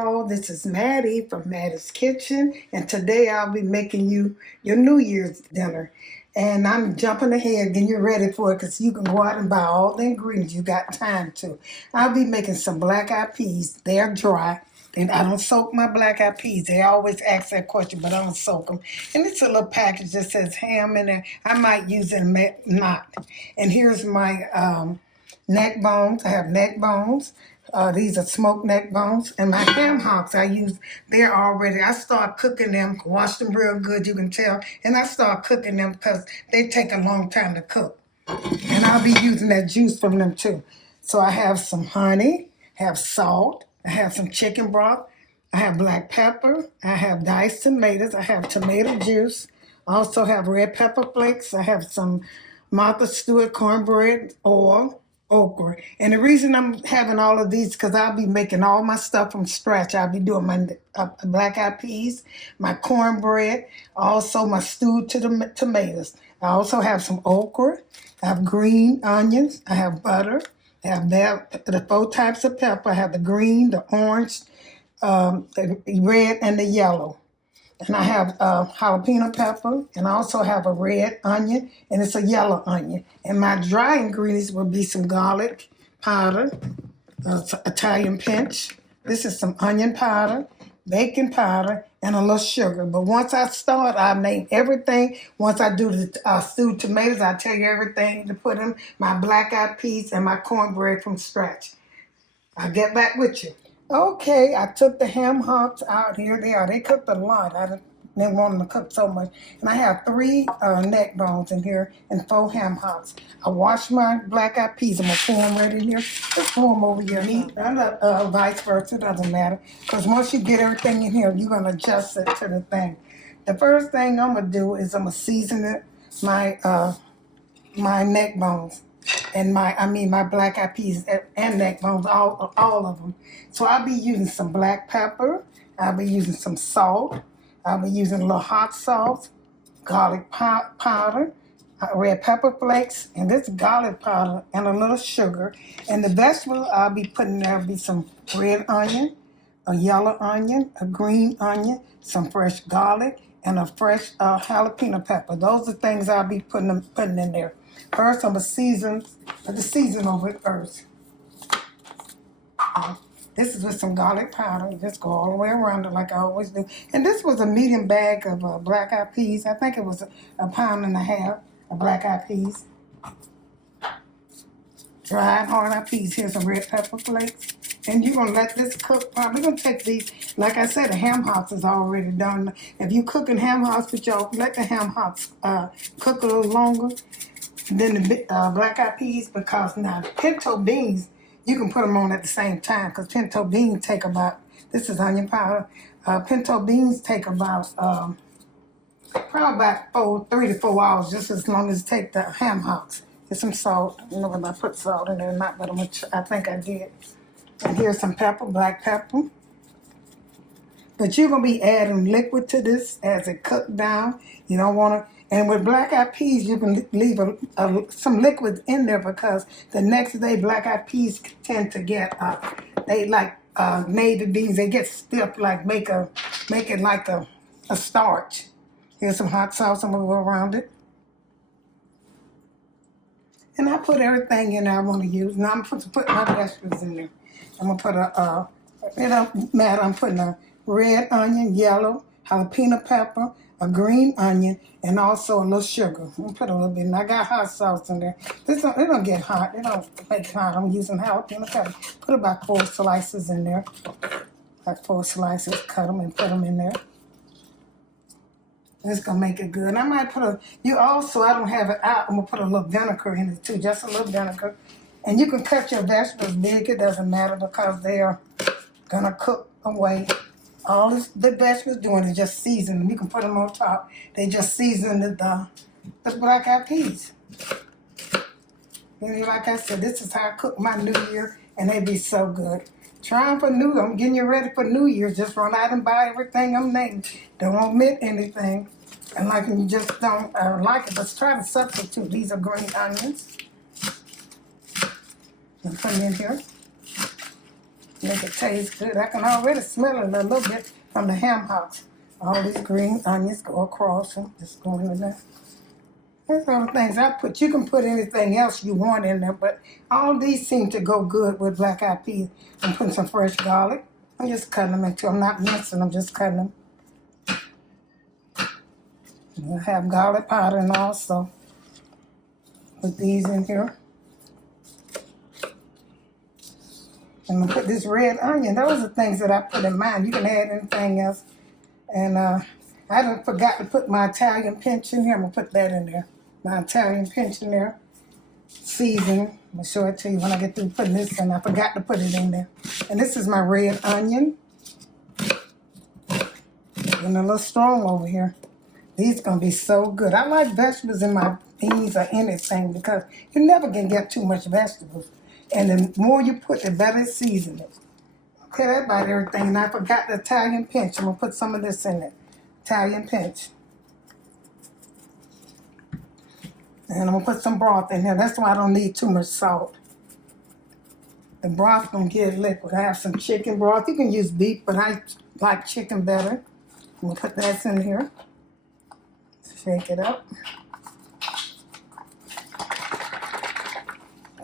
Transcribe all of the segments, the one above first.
y'all, this is Mattie from Mattie's Kitchen, and today I'll be making you your New Year's dinner. And I'm jumping ahead, getting you ready for it, because you can go out and buy all the ingredients you got time to. I'll be making some black-eyed peas. They're dry, and I don't soak my black-eyed peas. They always ask that question, but I don't soak them. And it's a little package that says ham in there. I might use it, not. And here's my neck bones. I have neck bones. These are smoked neck bones. And my ham hocks they're already, I start cooking them, wash them real good, you can tell. And I start cooking them because they take a long time to cook. And I'll be using that juice from them too. So I have some honey, have salt, I have some chicken broth, I have black pepper, I have diced tomatoes, I have tomato juice, I also have red pepper flakes, I have some Martha Stewart cornbread, oil, okra. And the reason I'm having all of these because I'll be making all my stuff from scratch. I'll be doing my black-eyed peas, my cornbread, also my stewed tomatoes. I also have some okra. I have green onions. I have butter. I have the 4 types of pepper. I have the green, the orange, the red, and the yellow. And I have jalapeno pepper, and I also have a red onion, and it's a yellow onion. And my dry ingredients will be some garlic powder, Italian pinch. This is some onion powder, baking powder, and a little sugar. But once I start, I'll name everything. Once I do the stewed tomatoes, I'll tell you everything to put in my black-eyed peas and my cornbread from scratch. I'll get back with you. Okay, I took the ham hocks out. Here they are. They cooked a lot. I didn't want them to cook so much. And I have 3 neck bones in here and 4 ham hocks. I washed my black-eyed peas. I'm going to pour them right in here. Just pour them over your meat. Vice versa. It doesn't matter. Because once you get everything in here, you're going to adjust it to the thing. The first thing I'm going to do is I'm going to season it, my neck bones. And my black-eyed peas and neck bones, all of them. So I'll be using some black pepper. I'll be using some salt. I'll be using a little hot sauce, garlic powder, red pepper flakes, and this garlic powder, and a little sugar. And the vegetables I'll be putting there will be some red onion, a yellow onion, a green onion, some fresh garlic, and a fresh jalapeno pepper. Those are things I'll be putting in there. First, I'm going to season over it first. This is with some garlic powder. Just go all the way around it like I always do. And this was a medium bag of black-eyed peas. I think it was a pound and a half of black-eyed peas. Dried hard-eyed peas. Here's some red pepper flakes. And you're going to let this cook. Probably going to take these. Like I said, the ham hocks is already done. If you're cooking ham hocks with y'all, let the ham hocks cook a little longer than the black-eyed peas, because now pinto beans, you can put them on at the same time, because pinto beans take about, this is onion powder, pinto beans take about, probably about 3 to 4 hours, just as long as it take the ham hocks. Get some salt. I don't know if I put salt in there or not, but I think I did. And here's some pepper, black pepper. But you're going to be adding liquid to this as it cooks down. You don't want to. And with black-eyed peas, you can leave some liquid in there, because the next day black-eyed peas tend to get, they like native beans, they get stiff, like make it like a starch. Here's some hot sauce, I'm going to go around it. And I put everything in there I want to use. Now I'm going to put my vegetables in there. I'm going to put I'm putting a red onion, yellow, jalapeno pepper, a green onion, and also a little sugar. I'm going to put a little bit in. I got hot sauce in there. It don't get hot. It don't make it hot. I'm using jalapeno pepper. Put about 4 slices in there. Like 4 slices. Cut them and put them in there. It's going to make it good. And I might put I don't have it out. I'm going to put a little vinegar in it too. Just a little vinegar. And you can cut your vegetables big. It doesn't matter, because they are going to cook away. All the vegetables doing is just season them. You can put them on top. They just season the black-eyed peas. And like I said, this is how I cook my New Year, and they be so good. Try them for I'm getting you ready for New Year's. Just run out and buy everything I'm naming. Don't omit anything. And like you just don't like it, let's try to substitute. These are green onions. And put them in here. Make it taste good. I can already smell it a little bit from the ham hocks. All these green onions go across them. Just go in there. That's all the things I put. You can put anything else you want in there, but all these seem to go good with black eyed peas. I'm putting some fresh garlic. I'm just cutting them into. I'm not mincing. I'm just cutting them. I have garlic powder and also put these in here. I'm gonna put this red onion. Those are things that I put in mine. You can add anything else. And I done forgot to put my Italian pinch in here. I'm gonna put that in there. My Italian pinch in there. Seasoning. I'm gonna show it to you when I get through putting this in. I forgot to put it in there. And this is my red onion. Getting a little strong over here. These gonna be so good. I like vegetables in my beans or anything because you never can get too much vegetables. And the more you put, the better seasoning. Okay, that's about everything. And I forgot the Italian pinch. I'm gonna put some of this in it. Italian pinch. And I'm gonna put some broth in here. That's why I don't need too much salt. The broth gonna get liquid. I have some chicken broth. You can use beef, but I like chicken better. I'm gonna put that in here. Shake it up.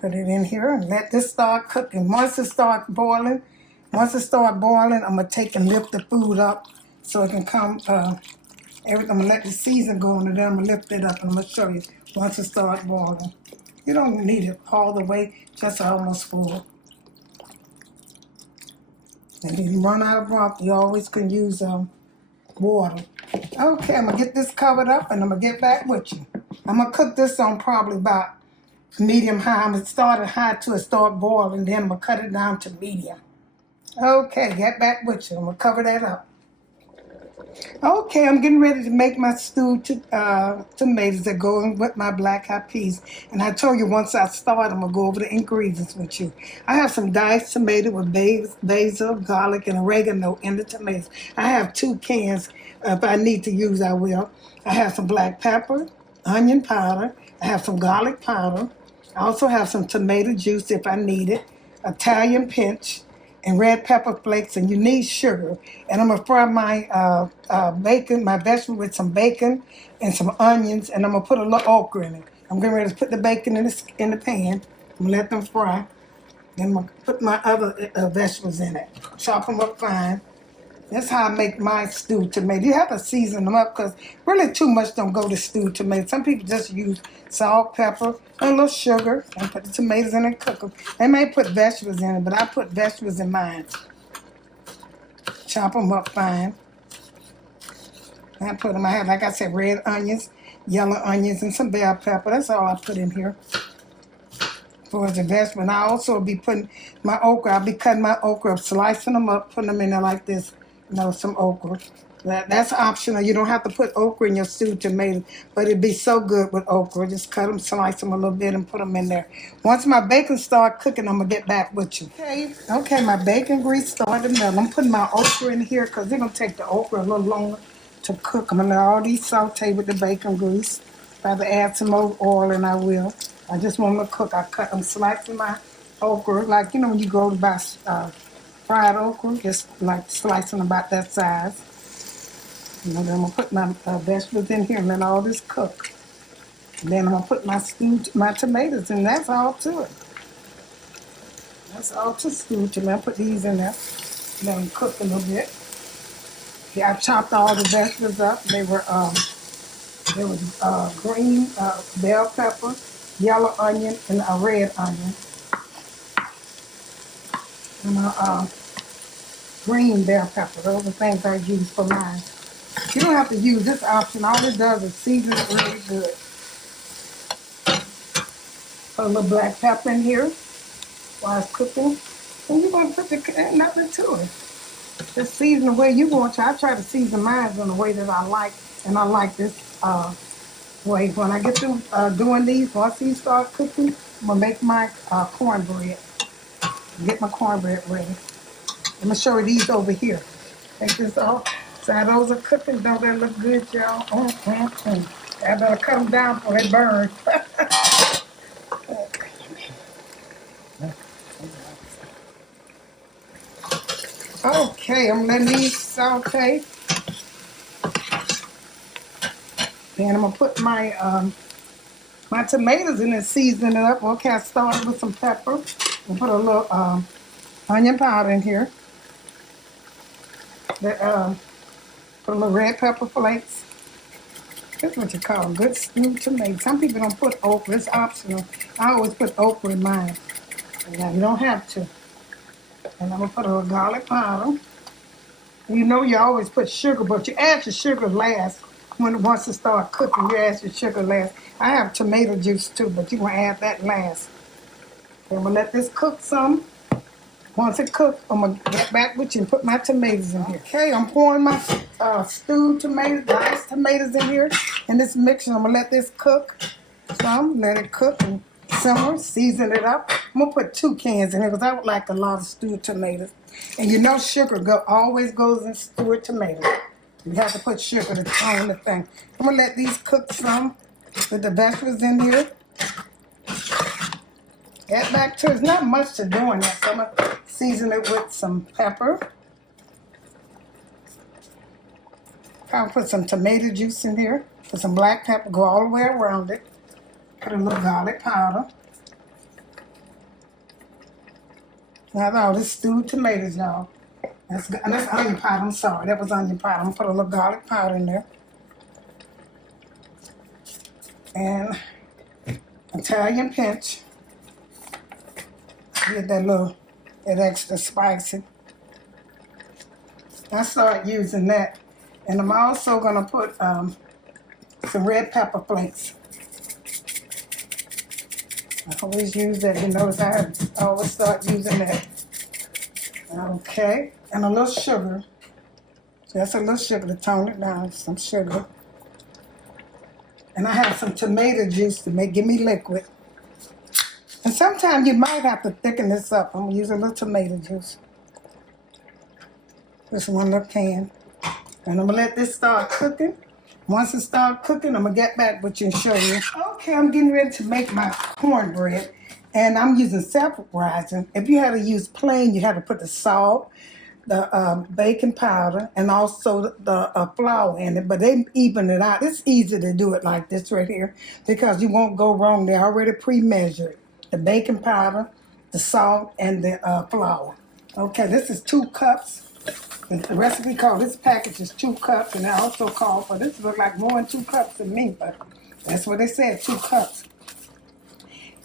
Put it in here and let this start cooking. Once it starts boiling, I'm gonna take and lift the food up so it can come. I'm gonna let the season go on, and then I'm gonna lift it up and I'm gonna show you once it starts boiling. You don't need it all the way, just almost full. And if you run out of broth, you always can use water. Okay, I'm gonna get this covered up and I'm gonna get back with you. I'm gonna cook this on probably about medium high. I'm gonna start it high till it start boiling, then I'm gonna cut it down to medium. Okay, get back with you. I'm gonna cover that up. Okay, I'm getting ready to make my stewed tomatoes that go in with my black eyed peas. And I told you once I start, I'm going to go over the ingredients with you. I have some diced tomato with basil, garlic, and oregano in the tomatoes. I have 2 cans. If I need to use, I will. I have some black pepper, onion powder. I have some garlic powder. I also have some tomato juice if I need it, Italian pinch, and red pepper flakes, and you need sugar. And I'm gonna fry my bacon, my vegetable with some bacon and some onions, and I'm gonna put a little okra in it. I'm getting ready to put the bacon in the pan. I'm gonna let them fry. Then I'm gonna put my other vegetables in it. Chop them up fine. That's how I make my stewed tomato. You have to season them up because really too much don't go to stewed tomato. Some people just use salt, pepper, and a little sugar, and put the tomatoes in and cook them. They may put vegetables in it, but I put vegetables in mine. Chop them up fine. I have, like I said, red onions, yellow onions, and some bell pepper. That's all I put in here for the vegetable. And I also be putting my okra. I'll be cutting my okra up, slicing them up, putting them in there like this. Some okra. That's optional. You don't have to put okra in your stewed tomato, but it'd be so good with okra. Just cut them, slice them a little bit, and put them in there. Once my bacon start cooking, I'm gonna get back with you. Okay, my bacon grease started melting. I'm putting my okra in here because they're gonna take the okra a little longer to cook. I'm gonna let all these saute with the bacon grease. If I have to add some more oil, and I will. I just want them to cook. I'm slicing my okra like when you go to buy fried okra, just like slicing about that size. And then I'm gonna put my vegetables in here and let all this cook. And then I'm gonna put my tomatoes in. That's all to it. That's all to stewed tomato. I put these in there. Let them cook a little bit. Yeah, I chopped all the vegetables up. They were green bell pepper, yellow onion, and a red onion. And green bell pepper. Those are things I use for mine. You don't have to use this option. All it does is season it really good. Put a little black pepper in here while it's cooking. And you're going to put nothing to it. Just season the way you want to. I try to season mine in the way that I like. And I like this way. When I get through doing these, once these start cooking, I'm going to make my cornbread. Get my cornbread ready. I'm going to show you these over here. Take this off. So those are cooking. Don't they look good, y'all? I better cut them down before they burn. Okay, I'm letting these saute. And I'm gonna put my my tomatoes in and season it up. Okay, I started with some pepper. I'll put a little onion powder in here. Put a little red pepper flakes. That's what you call good stewed tomato. Some people don't put okra. It's optional. I always put okra in mine. Now, you don't have to. And I'm going to put a little garlic powder. You know you always put sugar, but you add your sugar last. Once it starts cooking, you add your sugar last. I have tomato juice too, but you want to add that last. And I'm going to let this cook some. Once it cooks, I'm going to get back with you and put my tomatoes in here. Okay, I'm pouring my stewed tomatoes, diced tomatoes in here in this mixture. I'm going to let this cook some, let it cook and simmer, season it up. I'm going to put 2 cans in here because I would like a lot of stewed tomatoes. And you know sugar always goes in stewed tomatoes. You have to put sugar to tone the thing. I'm going to let these cook some with the vegetables in here. Add back to it. There's not much to doing that, so I'm going to season it with some pepper. I'll put some tomato juice in here. Put some black pepper, go all the way around it. Put a little garlic powder. Now, all this stewed tomatoes, y'all. That's onion powder, I'm sorry. That was onion powder. I'm going to put a little garlic powder in there. And Italian pinch. Get that extra spicy. I start using that. And I'm also going to put some red pepper flakes. I always use that. You notice I always start using that. Okay. And a little sugar. Just a little sugar to tone it down. Some sugar. And I have some tomato juice to give me liquid. And sometimes you might have to thicken this up. I'm going to use a little tomato juice. Just one little can. And I'm going to let this start cooking. Once it starts cooking, I'm going to get back with you and show you. Okay, I'm getting ready to make my cornbread. And I'm using self-rising. If you had to use plain, you had to put the salt, the baking powder, and also the flour in it. But they even it out. It's easy to do it like this right here because you won't go wrong. They already pre-measured. The baking powder, the salt, and the flour. Okay, this is 2 cups. The recipe called this package is 2 cups, and I also called for this. Look like more than 2 cups to me, but that's what they said, 2 cups.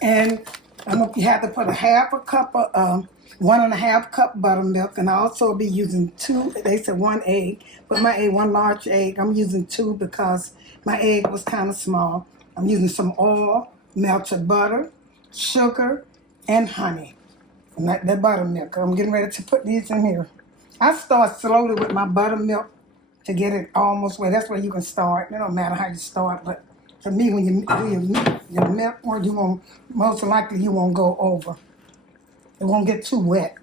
And you have to put a 1/2 cup of 1.5 cup buttermilk, and I also be using 2. They said 1 egg, but my egg 1 large egg. I'm using 2 because my egg was kind of small. I'm using some oil, melted butter, sugar, and honey. And that buttermilk. I'm getting ready to put these in here. I start slowly with my buttermilk to get it almost where. That's where you can start. It don't matter how you start, but for me, when you do your milk, or you won't, most likely you won't go over. It won't get too wet.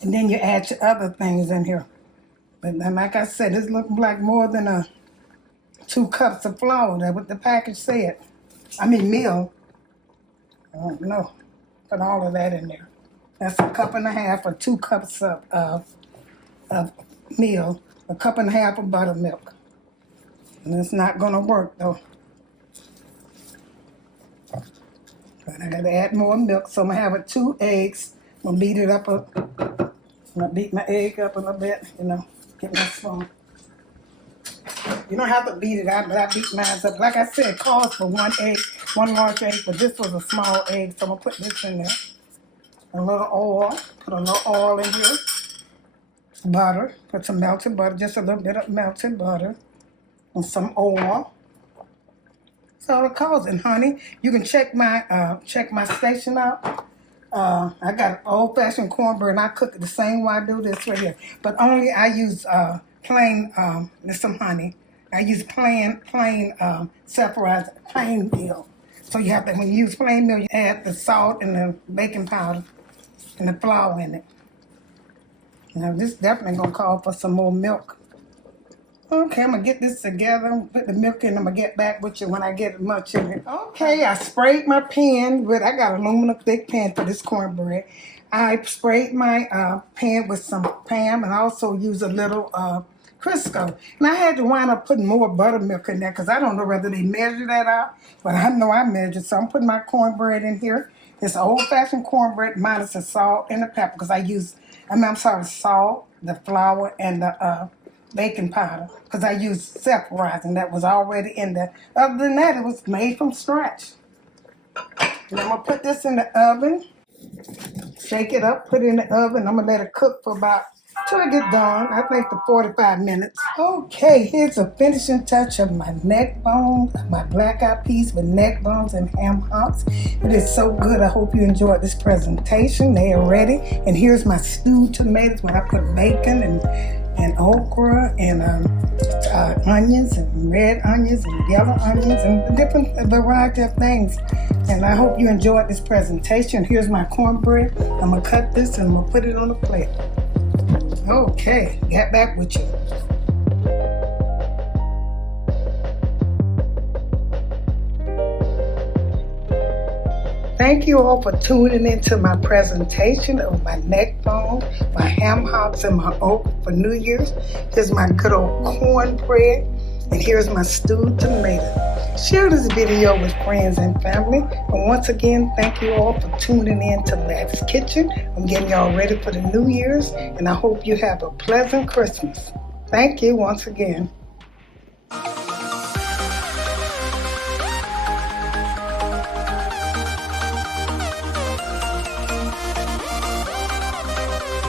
And then you add your other things in here. But then, like I said, this looks like more than 2 cups of flour. That's what the package said. I mean meal. I don't know. Put all of that in there. That's 1.5 cups or 2 cups of meal. 1.5 cups of buttermilk. And it's not going to work, though. But I got to add more milk. So I'm going to have 2 eggs. I'm going to beat it up. I'm going to beat my egg up a little bit. Get my spoon. You don't have to beat it out, but I beat mine up. Like I said, it calls for 1 egg, 1 large egg, but this was a small egg, so I'm going to put this in there. A little oil. Put a little oil in here. Butter. Put some melted butter, just a little bit of melted butter. And some oil. That's all it calls. And honey, you can check my station out. I got old-fashioned cornbread, and I cook it the same way I do this right here. But only I use plain, there's some honey. I use plain self-rising, plain meal. So you have to, when you use plain meal, you add the salt and the baking powder and the flour in it. Now this definitely gonna call for some more milk. Okay, I'm gonna get this together, put the milk in, I'm gonna get back with you when I get much in it. Okay, I sprayed my pan with, I got an aluminum thick pan for this cornbread. I sprayed my pan with some Pam and I also use a little Crisco. And I had to wind up putting more buttermilk in there because I don't know whether they measure that out, but I know I measured. So I'm putting my cornbread in here. It's old-fashioned cornbread minus the salt and the pepper because salt, the flour, and the baking powder because I used self-rising that was already in there. Other than that, it was made from scratch. And I'm going to put this in the oven, shake it up, put it in the oven. I'm going to let it cook for about, till it get done, I think for 45 minutes. Okay, here's a finishing touch of my neck bone, my black eyed peas with neck bones and ham hocks. It is so good. I hope you enjoyed this presentation. They are ready. And here's my stewed tomatoes when I put bacon and okra and onions and red onions and yellow onions and a different variety of things. And I hope you enjoyed this presentation. Here's my cornbread. I'm going to cut this and I'm going to put it on a plate. Okay, get back with you. Thank you all for tuning into my presentation of my neck bone, my ham hocks, and my okra for New Year's. Here's my good old cornbread, and here's my stewed tomato. Share this video with friends and family. And once again, thank you all for tuning in to Mattie's Kitchen. I'm getting y'all ready for the New Year's, and I hope you have a pleasant Christmas. Thank you once again.